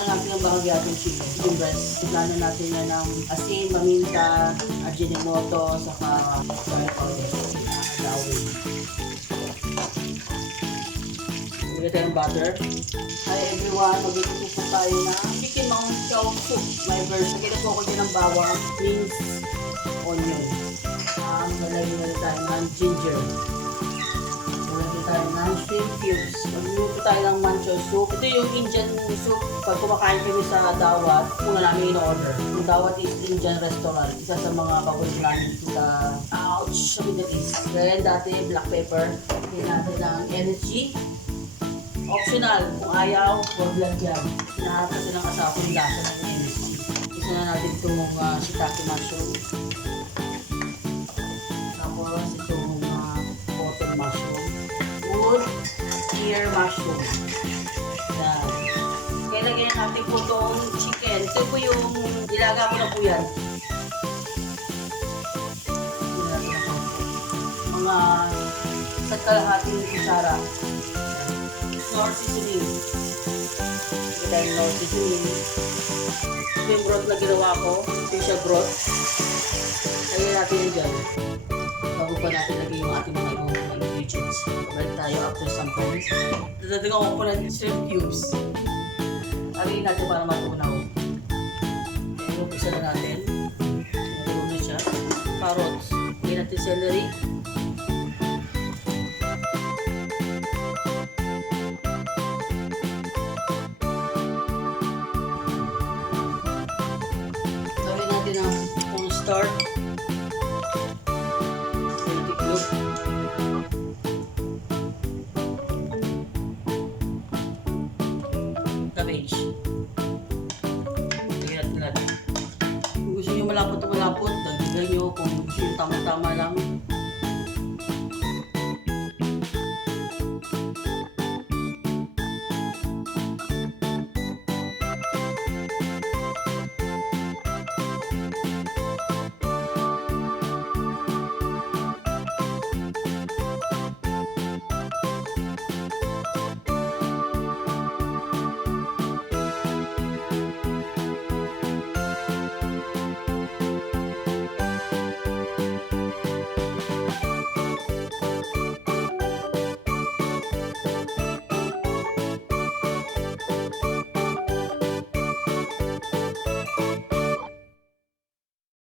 lang natin ang bahagyatong chicken breast. Plano natin yan ng asin, paminta, ajinomoto, saka garlic powder. Dawin. Bigyan tayo ng butter. Hi everyone, magluluto po tayo ng chicken Mount Chow soup. My version. Lagyan po ko dyan ng bawang, minced onion. Lalagyan na tayo ng ginger. Lalagyan tayo ng shrimp cubes. Magluluto tayo ng manchow soup. Ito yung Indian soup. Pag kumakain kami sa Dawat, una namin in-order. Yung Dawat is Indian restaurant. Isa sa mga paborito namin sa sa Middle East. Then dati black pepper. Lagyan natin ng MSG. Optional, kung ayaw, huwag lagyan. Hinahanap kasi ng asawa yung lasa ng MSG. Isa na natin itong shiitake mushroom. Tapos itong cotton mushroom. Wood ear mushroom. Yan. Kaya lagyan natin po itong chicken. Ito po yung ilaga ko na po yan. Mga sa kalahating kutsara. Nor seasoning. Dahil nor seasoning. Ito yung broth na ginawa ko. Special broth. Lagyan natin yun dyan. Bago pa natin lagyan yung ating mga ingredients. Pabalik tayo after some time. Dadagdagan ko po ng shrimp cubes. Lagyan natin para matunaw. Ayan, umpisa na natin. Natunaw na siya. Carrots. Lagyan natin celery. Start. Itlog. Cabbage. Lagyan natin. Kung gusto nyo malapot, dagdagan nyo. Kung gusto nyo tama-tama lang,